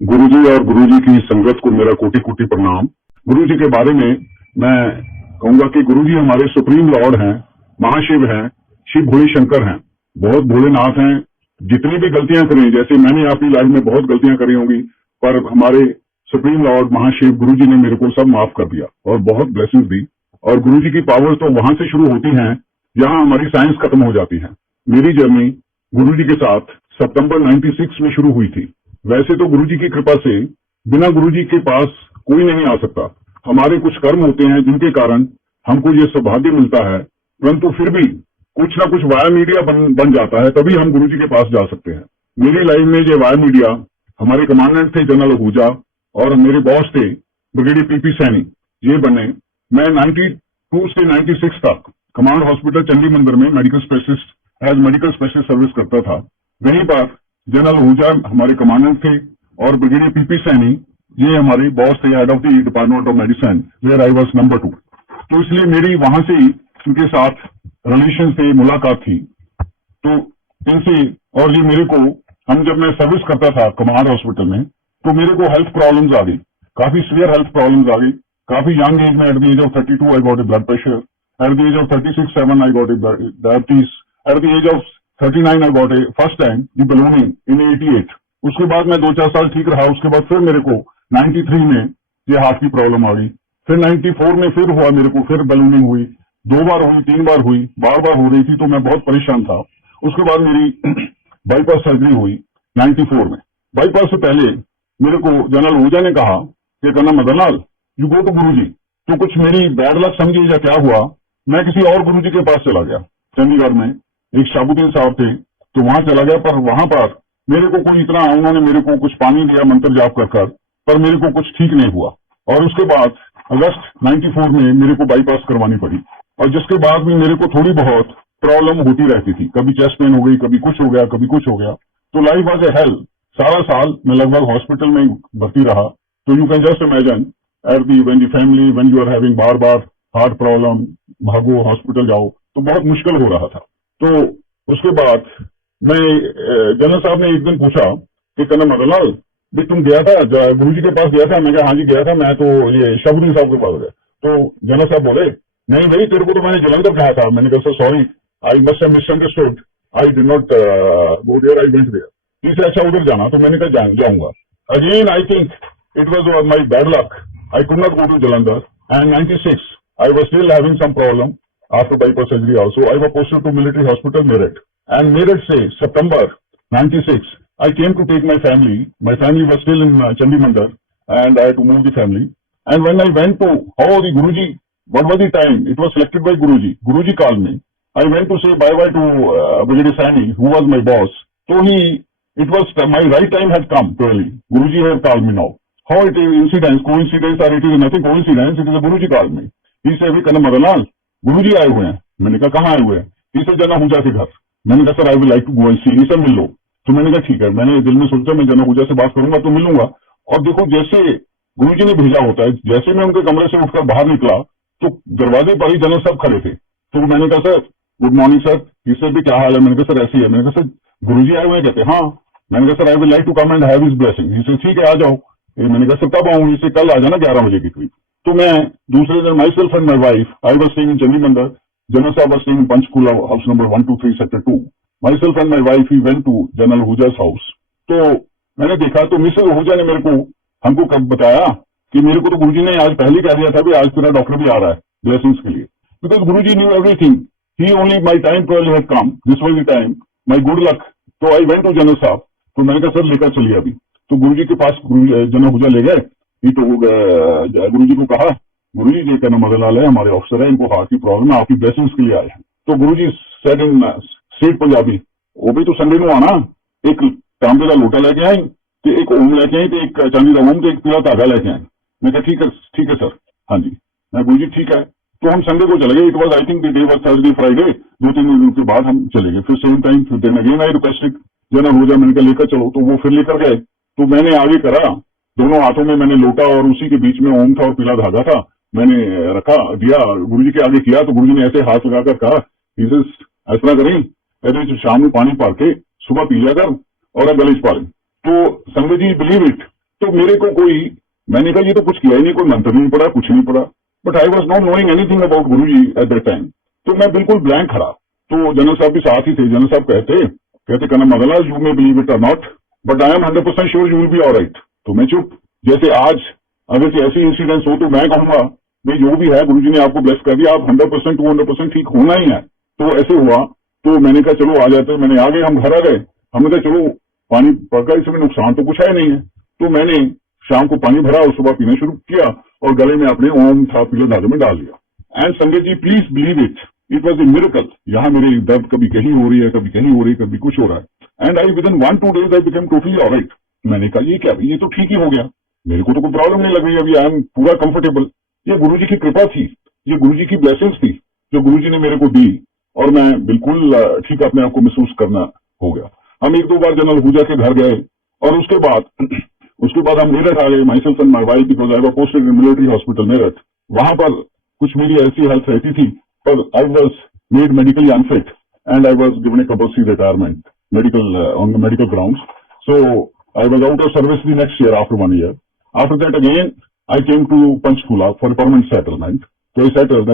गुरुजी और गुरुजी की संगत को मेरा कोटि कोटि प्रणाम। गुरुजी के बारे में मैं कहूंगा कि गुरुजी हमारे सुप्रीम लॉर्ड हैं, महाशिव हैं, शिव भोले शंकर हैं, बहुत भोलेनाथ हैं। जितनी भी गलतियां करी, जैसे मैंने अपनी लाइफ में बहुत गलतियां करी होंगी, पर हमारे सुप्रीम लॉर्ड महाशिव गुरुजी ने मेरे को सब माफ कर दिया और बहुत ब्लेसिंग दी। और गुरुजी की पावर तो वहां से शुरू होती है जहां हमारी साइंस खत्म हो जाती है। मेरी जर्नी गुरुजी के साथ सितंबर 96 में शुरू हुई थी। वैसे तो गुरुजी की कृपा से बिना गुरुजी के पास कोई नहीं आ सकता। हमारे कुछ कर्म होते हैं जिनके कारण हमको ये सौभाग्य मिलता है, परंतु फिर भी कुछ ना कुछ वाया मीडिया बन जाता है, तभी हम गुरुजी के पास जा सकते हैं। मेरी लाइफ में ये वाया मीडिया हमारे कमांडेंट थे जनरल आहूजा और मेरे बॉस थे ब्रिगेडियर पीपी सैनी, ये बने। मैं 92 से 96 तक कमांड हॉस्पिटल चंडी मंदिर में मेडिकल स्पेशलिस्ट सर्विस करता था। वहीं पर जनरल आहूजा हमारे कमांडेंट थे और ब्रिगेडियर पीपी सैनी ये हमारे बॉस थे, head of the department of medicine, where I was number 2। तो इसलिए मेरी वहां से उनके साथ रिलेशन थे, मुलाकात थी। तो इनसे और ये मेरे को, हम जब मैं सर्विस करता था कमांड हॉस्पिटल में, तो मेरे को हेल्थ प्रॉब्लम्स आ गई, काफी सीवियर हेल्थ प्रॉब्लम्स आ गई। काफी यंग एज में, at the age of 32 I got a blood pressure, at the age of 36-7 I got a diabetes, at the age of 39 I got a first time the ballooning in 88। उसके बाद मैं 2-4 साल ठीक रहा। उसके बाद फिर मेरे को 93 में ये हार्ट की प्रॉब्लम आ गई। फिर 94 में फिर हुआ, मेरे को फिर बलूनिंग हुई, 2 बार हुई, 3 बार हुई, बार बार हो रही थी, तो मैं बहुत परेशान था। उसके बाद मेरी बाईपास सर्जरी हुई 94 में। बाईपास से पहले मेरे को जनरल आहूजा ने कहा कि कहना मदनलाल, यू गो टू गुरुजी। तो कुछ मेरी बैड लक समझी या क्या हुआ, मैं किसी और गुरुजी के पास चला गया। चंडीगढ़ में एक शाबुद्दीन साहब थे, तो वहां चला गया। पर वहां पर मेरे को कोई इतना, उन्होंने मेरे को कुछ पानी दिया मंत्र जाप कर, पर मेरे को कुछ ठीक नहीं हुआ। और उसके बाद अगस्त 94 में मेरे को बाईपास करवानी पड़ी, और जिसके बाद भी मेरे को थोड़ी बहुत प्रॉब्लम होती रहती थी। कभी चेस्ट पेन हो गई, कभी कुछ हो गया, कभी कुछ हो गया। तो लाइफ वाज ए हेल। सारा साल मैं लगभग हॉस्पिटल में भर्ती रहा। तो you can just imagine at the when the family, when you are having बार बार हार्ट प्रॉब्लम, भागो हॉस्पिटल जाओ, तो बहुत मुश्किल हो रहा था। तो उसके बाद मैं, जनरल साहब ने एक दिन पूछा कि कहना मदनलाल भी तुम गया था गुरुजी के पास गया था? मैं कहा हाँ जी गया था, मैं तो ये शाबुद्दीन साहब के पास गया। तो जनरल साहब बोले नहीं भाई, तेरे को तो मैंने जलंधर कहा था। मैंने कहा sir sorry, I must have misunderstood, I did not go there, I went there. तीसरे अच्छा उधर जाना, तो मैंने कहा जाऊंगा। Again I think it was my bad luck, I could not go to Jalandhar. And 96 I was still having some problem after bypass surgery also. I was posted to military hospital Meerut, and Meerut say September 96 I came to take my family. My family was still in Chandimandir, and I had to move the family. And when I went to the Guruji, what was the time? It was selected by Guruji. Guruji called me. I went to say bye bye to Brigadier Sani, who was my boss. So it was my right time had come. Really, Guruji had called me now. How it is coincidence, or it is nothing coincidence. It is a Guruji called me. He said, "Kanna Madanlal, गुरुजी आए हुए हैं।" मैंने कहा कहाँ आए हुए हैं? इसे जनरल आहूजा के घर। मैंने कहा sir I will like to go and see, इनसे मिल लो। तो मैंने कहा ठीक है। मैंने दिल में सोचा मैं जनरल आहूजा से बात करूंगा तो मिलूंगा। और देखो जैसे गुरुजी ने भेजा होता है, जैसे मैं उनके कमरे से उठकर बाहर निकला तो दरवाजे पर ही जनरल साहब खड़े थे। तो मैंने कहा सर गुड मॉर्निंग सर। इससे भी क्या हाल है? मैंने कहा सर ऐसी है। मैंने कहा सर गुरुजी आए हुए हैं? कहते हाँ। मैंने कहा sir I will like to come and have his blessing. इसे ठीक है आ जाओ। मैंने कहा सर कब आऊँ? इसे कल आ जाना 11 बजे के करीब। तो मैं दूसरे दिन myself and my wife, I was staying in Chandimandir, general साहब was staying in Panchkula house number 123 sector 2। Myself and my wife we went to general Ahuja's house. तो मैंने देखा तो मिसेस आहूजा ने मेरे को, हमको कब बताया कि मेरे को तो गुरुजी ने आज पहले कह दिया था भी आज तेरा डॉक्टर भी आ रहा है ब्लेसिंग्स के लिए, because Guruji new everything. He only my time probably had come, this was the time, my good luck. तो आई वेंट टू जनरल साहब। तो मैंने कहा सर लेकर चलिए अभी। तो गुरुजी के पास जनरल आहूजा ले गए। तो गुरुजी को कहा गुरुजी ये कहना मदनलाल है, हमारे ऑफिसर है, इनको हार्ट की प्रॉब्लम है, आपकी ब्लेसिंग्स के लिए आए हैं। तो गुरुजी सेड इन स्ट्रेट पंजाबी, वो भी तो संडे को आना, एक तांबे का लोटा लेके आए, तो एक ओम लेके आए, तो एक चांदी का ओम, तो एक पीला धागा लेके आए। मैं कहा ठीक है सर। हाँ जी। मैं गुरुजी ठीक है। तो हम संडे को चले गए। It was I think the day was Thursday Friday. 2-3 दिन के बाद हम चले गए। फिर सेम टाइम फिर then again I requested general Ahuja, मैंने कहा लेकर चलो। तो वो फिर लेकर गए। तो मैंने आगे करा, दोनों हाथों में मैंने लोटा और उसी के बीच में ओम था और पीला धागा था, मैंने रखा दिया, गुरुजी के आगे किया। तो गुरुजी ने ऐसे हाथ लगाकर कहा इस तरह करें, अरे शाम में पानी पार के सुबह पी लिया कर और अब गले पा लें। तो संगत जी बिलीव इट, तो मेरे को मैंने कहा ये तो कुछ किया ही नहीं, कोई मंत्र नहीं पड़ा, कुछ नहीं पड़ा, but I was not knowing anything about Guruji eight that time. तो मैं बिल्कुल ब्लैंक खड़ा। तो जनरल साहब भी साथ ही थे। जनरल साहब कहते colonel Madanlal, you may believe it और not, but I am 100% sure you will be alright. तो मैं चुप। जैसे आज अगर ऐसी इंसिडेंट्स हो तो मैं कहूंगा भाई जो भी है गुरुजी ने आपको ब्लेस कर दिया, आप 100% 200% ठीक होना ही है। तो ऐसे हुआ। तो मैंने कहा चलो आ जाते, मैंने आ गए, हम घर आ गए। हमने कहा चलो पानी पड़का, इसमें नुकसान तो कुछ है नहीं है। तो मैंने शाम को पानी भरा और सुबह पीना शुरू किया और गले में अपने ओम था पीले धागे में डाल दिया। And sangat ji please believe it was a miracle. यहाँ मेरी दर्द कभी कहीं हो रही है, कभी कहीं हो रही है, कभी कुछ हो रहा है। And I within 1-2 days I become totally alright. मैंने कहा ये क्या, ये तो ठीक ही हो गया, मेरे को तो कोई प्रॉब्लम नहीं लग रही, अभी आई एम पूरा कंफर्टेबल। ये गुरुजी की कृपा थी, ये गुरुजी की ब्लेसिंग्स थी जो गुरुजी ने मेरे को दी और मैं बिल्कुल ठीक अपने आप को महसूस करना हो गया। हम 1-2 बार जनरल हुजा के घर गए और उसके बाद हम मेरठ आ गए, my self and my wife, because I was posted in military hospital Meerut. वहां पर कुछ मेरी ऐसी हेल्थ रहती थी, पर I was made medically unfit and I was given A compulsory retirement medical on the medical grounds. So I was out of service the next year after 1 year. After that again I came to Panchkula for permanent settlement. तो I settled,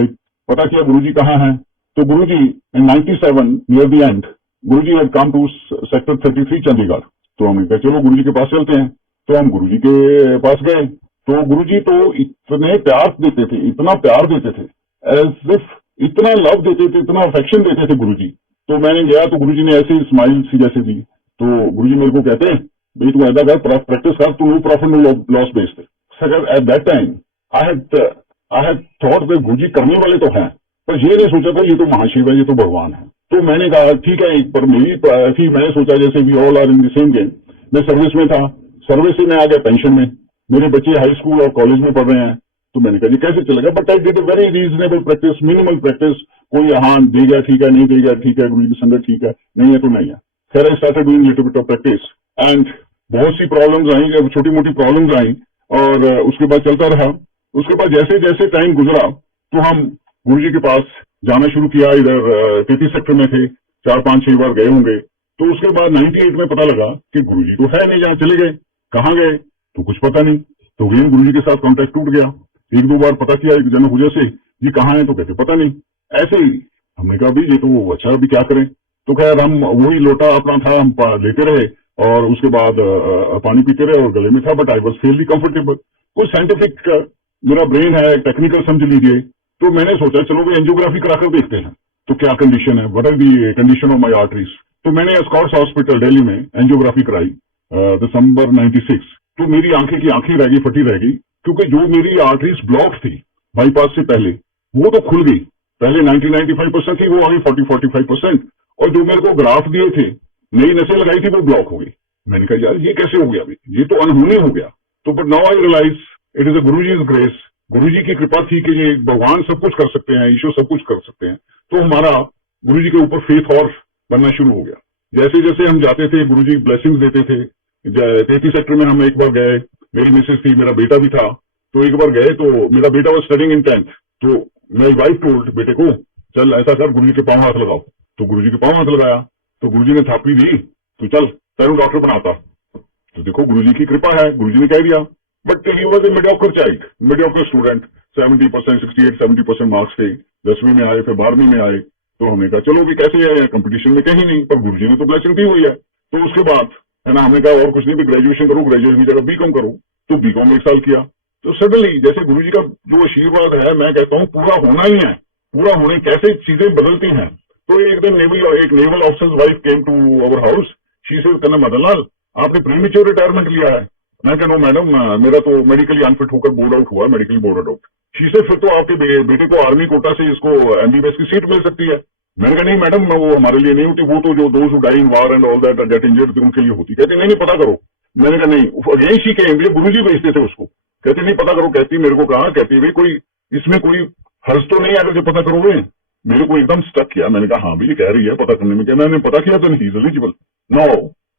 पता किया गुरुजी कहाँ हैं। तो गुरुजी in 97 near the end Guruji had come to sector 33 Chandigarh. तो हमने कहा चलो गुरुजी के पास चलते हैं। तो हम गुरुजी के पास गए। तो गुरुजी तो इतने प्यार देते थे, इतना प्यार देते थे, एज इफ इतना लव देते थे, इतना अफेक्शन देते थे गुरुजी। तो मैंने गया तो गुरुजी ने ऐसे स्माइल सी जैसे दी। तो गुरुजी मेरे को कहते हैं भाई तू ऐसा कर, प्रैक्टिस कर, तू no profit no loss based. At that time I had thought that Guruji करने वाले तो हैं, पर ये नहीं सोचा था ये तो महाशिव है, ये तो भगवान है। तो मैंने कहा ठीक है, पर मेरी ऐसी मैंने सोचा जैसे we all are in the same game. मैं सर्विस में था, सर्विस से मैं आ गया पेंशन में, मेरे बच्चे हाई स्कूल और कॉलेज में पढ़ रहे हैं। तो मैंने कहा जी कैसे चलेगा, but I did a very reasonable practice, minimal practice. कोई हाँ दे गया ठीक है, नहीं दे गया ठीक है, गुरुजी की संगत ठीक है, नहीं है तो नहीं है। फिर I started doing little bit of practice and बहुत सी प्रॉब्लम्स आई, जब छोटी मोटी प्रॉब्लम्स आई और उसके बाद चलता रहा। उसके बाद जैसे जैसे टाइम गुजरा तो हम गुरुजी के पास जाना शुरू किया। इधर 33 सेक्टर में थे, 4-5-6 बार गए होंगे। तो उसके बाद 98 में पता लगा कि गुरुजी तो है नहीं, जहाँ चले गए, कहाँ गए तो कुछ पता नहीं। तो अगेन गुरुजी के साथ कॉन्टेक्ट टूट गया। 1-2 बार पता किया एक जनरल हुजा से जी कहाँ है, तो कहते पता नहीं। ऐसे ही हमने कहा भाई ये तो अच्छा, अभी क्या करें। तो खैर हम वही लोटा अपना था, हम लेते रहे और उसके बाद पानी पीते रहे और गले में था, but I was Fairlie comfortable. कुछ साइंटिफिक मेरा ब्रेन है, टेक्निकल समझ लीजिए। तो मैंने सोचा चलो भाई एंजियोग्राफी कराकर देखते हैं तो क्या कंडीशन है, what are the condition of my arteries. तो मैंने स्कॉट्स हॉस्पिटल दिल्ली में एंजियोग्राफी कराई दिसंबर 96। तो मेरी आंखें की आंखें रह गई, फटी रह गई, क्योंकि जो मेरी आर्टरीज ब्लॉक थी बाईपास से पहले वो तो खुल गई। पहले 90-95% थी, वो आ गई 40-45%। और जो मेरे को ग्राफ दिए थे, नई नसें लगाई थी, वो ब्लॉक हो गई। मैंने कहा यार ये कैसे हो गया, अभी ये तो अनहोनी हो गया। तो but now I realize it is a Guruji's grace, Guruji की कृपा थी कि ये भगवान सब कुछ कर सकते हैं, ईश्वर सब कुछ कर सकते हैं। तो हमारा गुरुजी के ऊपर फेथ और बनना शुरू हो गया। जैसे जैसे हम जाते थे गुरुजी ब्लेसिंग्स देते थे। 33 सेक्टर में हम एक बार गए, मेरी मिसेज थी, मेरा बेटा भी था। तो एक बार गए तो मेरा बेटा वॉज स्टडिंग इन 10th। तो मेरी वाइफ टोल्ड बेटे को चल ऐसा कर, गुरुजी के पांव हाथ लगाओ। तो गुरुजी के पांव हाथ लगाया तो गुरुजी ने थापी दी, तो चल तेरू डॉक्टर बनाता। तो देखो गुरुजी की कृपा है, गुरुजी ने कह दिया। But he was a mediocre child, mediocre student. 70%, 68-70% marks थे। 10वीं में आए, फिर 12वीं में आए। तो हमने कहा चलो भी कैसे आए, कंपटीशन में कहीं नहीं, पर गुरुजी ने तो ब्लेसिंग दी हुई है। तो उसके बाद है ना, हमने कहा और कुछ नहीं भी ग्रेजुएशन करो, ग्रेजुएशन की जगह बीकॉम करो। तो बीकॉम 1 साल किया। तो सडनली जैसे गुरुजी का जो आशीर्वाद है, मैं कहता हूँ पूरा होना ही है, पूरा होने कैसे चीजें बदलती हैं। तो एक दिन एक naval officer's wife came to our house. She said colonel Madanlal आपने प्रीमेच्योर रिटायरमेंट लिया है। मैं कह रहा हूँ मैडम मेरा तो मेडिकली अनफिट होकर बोर्ड आउट हुआ, medically board out. She said फिर तो आपके बेटे को आर्मी कोटा से इसको एमबीबीएस की सीट मिल सकती है। मैंने कहा नहीं मैडम वो हमारे लिए नहीं होती, वो तो जो दोस्त who die in war and all that get injured उनके लिए होती। कहती नहीं पता करो। मैंने कहा नहीं, अगेन शी केम, गुरुजी भेजते थे उसको। कहती नहीं पता करो। कहती मेरे को कहा, कहती भाई कोई इसमें कोई हर्ज तो नहीं अगर जो पता करोगे। मेरे को एकदम स्टक किया। मैंने कहा हाँ भी ये कह रही है पता करने में, क्या मैंने पता किया तो नहीं एलिजिबल। नो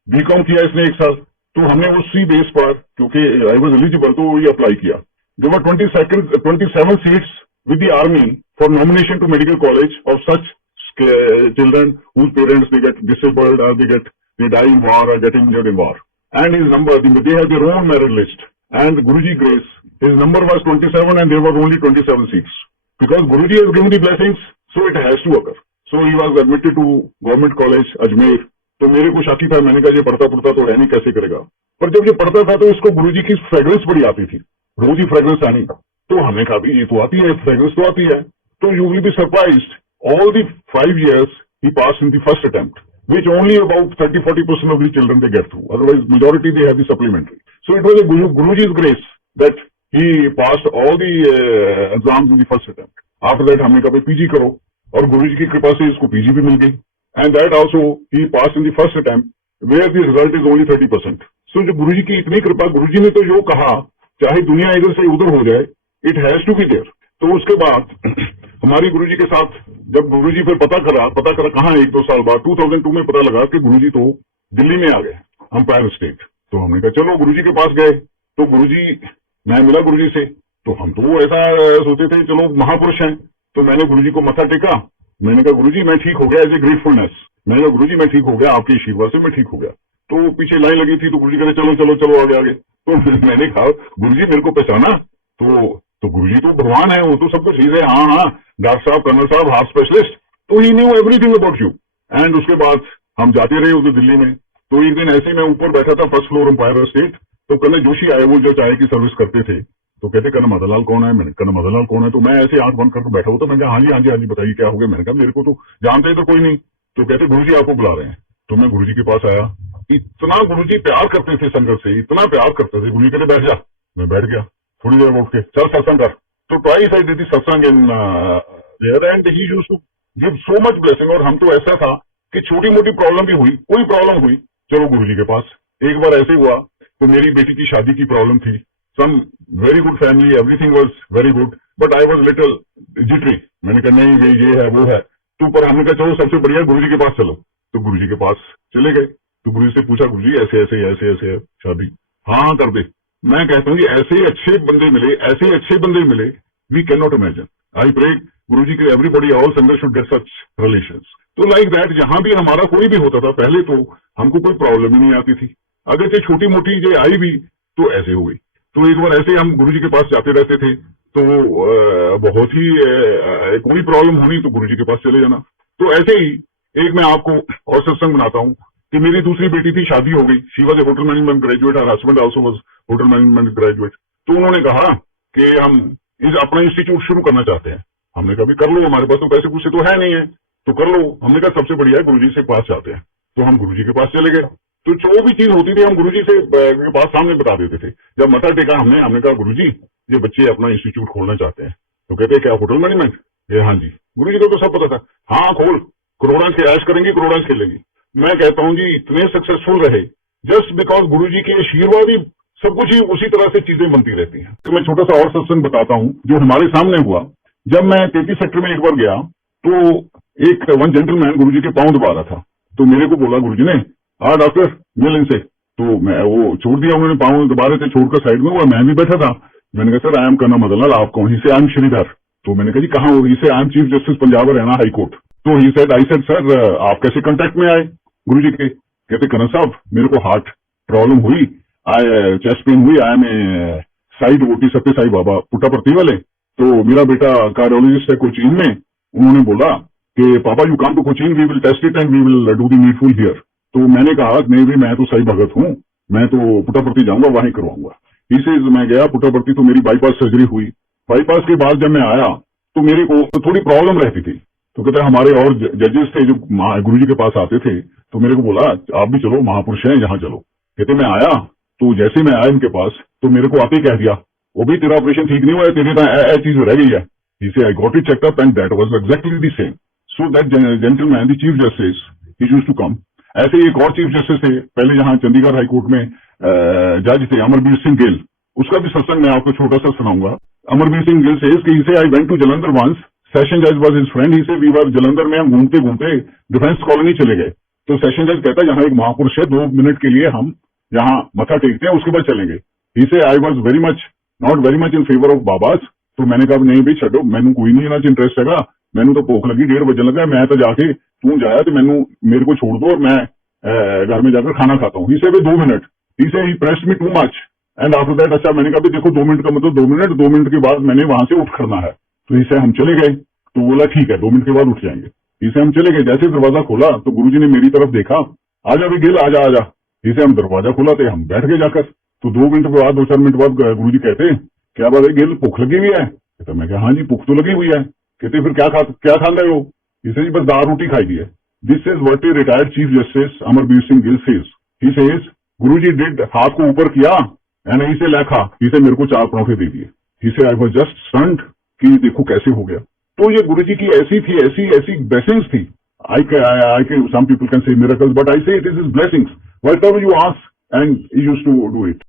बीकॉम किया इसने 1 साल। तो हमने उसी बेस पर, क्योंकि आई वॉज एलिजिबल, तो ये अप्लाई किया। There were 27 seats with the army for nomination to medical college of such children whose parents they get disabled or they die in war or get injured in war. and his number, they have their own merit list. And Guruji Grace, his number was 27 and there were only 27 seats. Because Guruji has given the blessings, so it has to occur. So he was admitted to Government College, Ajmer. तो मेरे को शाकी था, मैंने कहा ये पढ़ता पढ़ता तो है नहीं, कैसे करेगा। पर जब ये पढ़ता था तो इसको गुरुजी की फ्रेग्रेंस बड़ी आती थी, रोज ही फ्रेग्रेंस आनी। तो हमने कहा भी ये तो आती है, फ्रेग्रेंस तो आती है। तो you will be surprised, all the 5 years he passed in the first attempt, which only about 30-40% of the children they get through. Otherwise, majority they have the supplementary. So it was a Guruji's grace that he passed all the exams in the first attempt. After that, हमने कहा PG करो, और गुरुजी की कृपा से इसको PG भी मिल गई। And that also he passed in the first attempt, where the result is only 30%. So जो गुरुजी की इतनी कृपा, गुरुजी ने तो जो कहा, चाहे दुनिया इधर से उधर हो जाए, it has to be there. तो उसके बाद हमारी गुरुजी के साथ जब गुरुजी फिर पता करा कहाँ 1-2 साल बाद 2002 में पता लगा कि गुरुजी तो दिल्ली में आ गए, अंपायर स्टेट। तो हमने कहा चलो गुरुजी के पास गए। तो गुरुजी, मैं मिला गुरुजी से, तो हम तो ऐसा सोचे थे चलो महापुरुष हैं। तो मैंने गुरुजी को मत्था टेका, मैंने कहा गुरुजी मैं ठीक हो गया, एज ए ग्रेटफुलनेस। मैंने कहा गुरुजी मैं ठीक हो गया, आपके आशीर्वाद से मैं ठीक हो गया। तो पीछे लाइन लगी थी, तो गुरुजी कहते चलो चलो चलो आगे आगे। तो मैंने कहा गुरुजी मेरे को पहचाना? तो गुरुजी तो भगवान है, वो तो सब कुछ चीज है। हाँ, डॉक्टर साहब, कर्नल साहब, हार्ट स्पेशलिस्ट। तो he knew everything about you. And उसके बाद हम जाते रहे उधर दिल्ली में। तो एक दिन ऐसे मैं ऊपर बैठा था, फर्स्ट फ्लोर अंपायर स्टेट। तो कर्नल जोशी आए, वो जो चाय की सर्विस करते थे। तो कहते कर्नल मदनलाल कौन है? मैंने कर्नल मदनलाल कौन है? तो मैं ऐसे आंख बंद करके बैठा हुआ था। मैंने कहा हाँ जी बताइए क्या हो गया। मैंने कहा मेरे को तो जानते ही तो कोई नहीं। तो कहते गुरुजी आपको बुला रहे हैं। तो मैं गुरुजी के पास आया। इतना गुरुजी प्यार करते थे संगत से, इतना प्यार करते थे। गुरुजी कहते बैठ जा। मैं बैठ गया। थोड़ी देर में उठ के चल सत्संग कर। तो twice I did satsang in there and he used to give so much blessing. और हम तो ऐसा था कि छोटी मोटी प्रॉब्लम भी हुई, कोई प्रॉब्लम हुई, चलो गुरुजी के पास। एक बार ऐसे हुआ तो मेरी बेटी की शादी की प्रॉब्लम थी। Some very good family, everything was very good, but I was little jittery. मैंने कहा नहीं भाई ये है वो है। तो पर हमने कहा चलो सबसे बढ़िया गुरुजी के पास चलो। तो गुरुजी के पास चले गए। तो गुरुजी से पूछा गुरुजी ऐसे ऐसे ऐसे ऐसे है शादी, हाँ कर दे। मैं कहता हूँ ऐसे अच्छे बंदे मिले, ऐसे अच्छे बंदे मिले, we can not imagine. I pray Guruji के everybody all sangat should get such relations. तो लाइक दैट जहां भी हमारा कोई भी होता था, पहले तो हमको कोई प्रॉब्लम ही नहीं आती थी। अगर से छोटी मोटी जो आई भी तो ऐसे हो गई। तो एक बार ऐसे हम गुरुजी के पास जाते रहते थे। तो बहुत ही कोई प्रॉब्लम होनी तो गुरुजी के पास चले जाना। तो ऐसे ही एक मैं आपको और सत्संग बनाता हूँ कि मेरी दूसरी बेटी थी, शादी हो गई। She was a hotel management graduate, और husband also was hotel management graduate. तो उन्होंने कहा कि हम अपना इंस्टीट्यूट शुरू करना चाहते हैं। हमने कहा भी कर लो, हमारे पास तो पैसे पूछे तो है नहीं है, तो कर लो। हमने कहा सबसे बढ़िया है गुरुजी से पास जाते हैं। तो हम गुरुजी के पास चले गए। तो जो भी चीज होती थी हम गुरुजी से बात सामने बता देते थे। जब मथा टेका हमने कहा गुरुजी ये बच्चे अपना इंस्टीट्यूट खोलना चाहते हैं। तो कहते क्या होटल मैनेजमेंट? ये हाँ जी। गुरुजी को तो सब पता था। हाँ खोल, करोड़ांश के ऐश करेंगे, करोड़ांश खेलेंगे। मैं कहता हूँ जी इतने सक्सेसफुल रहे जस्ट बिकॉज गुरुजी के आशीर्वाद ही, सब कुछ ही उसी तरह से चीजें बनती रहती हैं। तो मैं छोटा सा और सत्संग बताता हूँ जो हमारे सामने हुआ। जब मैं 33 सेक्टर में एक बार गया तो एक वन जेंटलमैन गुरुजी के पांव दबा रहा था। तो मेरे को बोला गुरुजी ने, हाँ डॉक्टर मिल इनसे। तो मैं वो छोड़ दिया, उन्होंने पांव दबा रहे थे, छोड़कर साइड में हुआ। मैं भी बैठा था। मैंने कहा sir I am colonel Madanlal, आप कौन? ही से आई एम श्रीधर। तो मैंने कहा जी कहाँ हो? He say I am chief justice Punjab Haryana high court. तो he said, I said sir आप कैसे कांटेक्ट में आए गुरुजी के? कहते कर्नल साहब मेरे को हार्ट प्रॉब्लम हुई, चेस्ट पेन हुई, I am a Sai devotee Satya Sai बाबा पुट्टापर्थी वाले। तो मेरा बेटा कार्डियोलॉजिस्ट है कोचीन में। उन्होंने बोला कि पापा you come to Cochin, we will test it and we will do the needful here. तो मैंने कहा नहीं भाई मैं तो साई भगत हूँ, मैं तो पुट्टापर्थी जाऊंगा, वहीं करवाऊंगा। इसे मैं गया पुट्टापर्थी। तो मेरी बाईपास सर्जरी हुई। बाईपास के बाद जब मैं आया तो मेरे को तो थोड़ी प्रॉब्लम रहती थी। तो कहते हमारे और जजेस थे जो गुरुजी के पास आते थे। तो मेरे को बोला आप भी चलो, महापुरुष हैं यहाँ चलो। कहते मैं आया तो जैसे मैं आया इनके पास तो मेरे को आते ही कह दिया वो भी तेरा ऑपरेशन ठीक नहीं हुआ है, तेरे चीज रह गई है। इसे I got it checkup and that was exactly the same. So that gentleman the chief justice he used to come. ऐसे एक और चीफ जस्टिस थे पहले यहाँ चंडीगढ़ हाईकोर्ट में जज थे, अमरवीर सिंह गिल। उसका भी सत्संग मैं आपको छोटा सा सुनाऊंगा। अमरवीर सिंह गिल से I went to Jalandhar once, session जज was his friend. He said we वर जलंधर में, हम घूमते घूमते डिफेंस कॉलोनी चले गए। तो सेशन जज कहता है यहाँ एक महापुरुष है, 2 मिनट के लिए हम यहाँ मथा टेकते हैं, उसके बाद चलेंगे। He say I was very much not very much in favour of babas. तो मैंने कहा नहीं भाई छो, मैनू कोई नहीं इन्हां च इंटरेस्ट है, मैनू तो भूख लगी, 1:30 बजन लगा, मैं तो जाके तू जाया तो मेरे को छोड़ दो और मैं घर में जाकर खाना खाता हूँ। ही से 2 minute. he said he pressed me too much and after that अच्छा मैंने कहा भी देखो 2 मिनट का मतलब 2 मिनट के बाद मैंने वहां से उठ खड़ना है। तो इसे हम चले गए, तो बोला ठीक है 2 मिनट के बाद उठ जाएंगे। इसे हम चले गए, जैसे दरवाजा खोला तो गुरुजी ने मेरी तरफ देखा, आजा भी गिल आजा आजा। इसे हम दरवाजा खोला थे, हम बैठ गए जाकर। तो 2 मिनट के बाद 2-4 मिनट बाद गुरुजी कहते क्या बात है गिल भूख लगी हुई है? तो मैं कहा हाँ जी भूख तो लगी हुई है। कहते फिर क्या खा रहे हो? इसे जी बस दाल रोटी खाई दी है। This is what a retired chief justice Amarvir Singh Gill says. He says Guruji did, हाथ को ऊपर किया एंड इसे लेखा, इसे मेरे को 4 परोठे दे दिए। इसे आई वाज जस्ट स्टन्ड कि देखो कैसे हो गया। तो ये गुरुजी की ऐसी थी, ऐसी ब्लेसिंग्स थी। I can, some people can say miracles, but I say it is his blessings. Whatever you ask, and he used to do it.